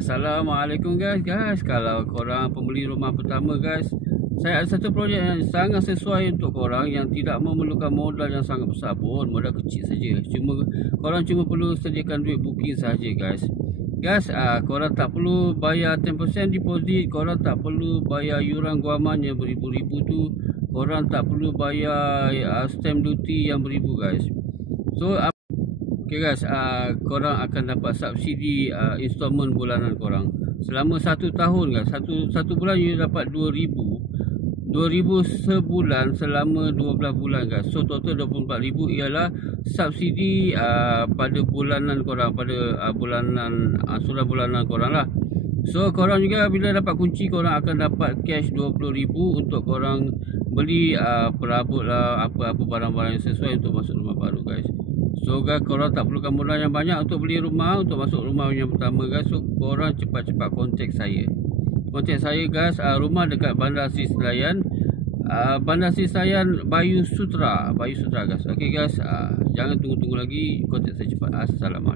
Assalamualaikum guys. Kalau korang pembeli rumah pertama guys, saya ada satu projek yang sangat sesuai untuk korang yang tidak memerlukan modal yang sangat besar pun, modal kecil saja. Korang cuma perlu sediakan duit booking saja guys. Korang tak perlu bayar 10% deposit, korang tak perlu bayar yuran guaman yang beribu-ribu tu, korang tak perlu bayar stamp duty yang beribu guys. Okay guys, korang akan dapat subsidi installment bulanan korang selama 1 tahun guys. Satu bulan you dapat 2,000 sebulan selama 12 bulan guys. So total 24,000 ialah subsidi pada bulanan korang, pada surat bulanan korang lah. So korang juga bila dapat kunci, korang akan dapat cash 20,000 untuk korang beli perabot lah, apa-apa barang-barang yang sesuai untuk masuk rumah baru guys. So guys, korang tak perlukan modal yang banyak untuk beli rumah, untuk masuk rumah yang pertama guys. So korang cepat-cepat kontak saya. Kontak saya guys, rumah dekat Bandar Sri Selayar, Bandar Sri Selayar Bayu Sutra guys. Okay guys, jangan tunggu-tunggu lagi, kontak saya cepat. Assalamualaikum.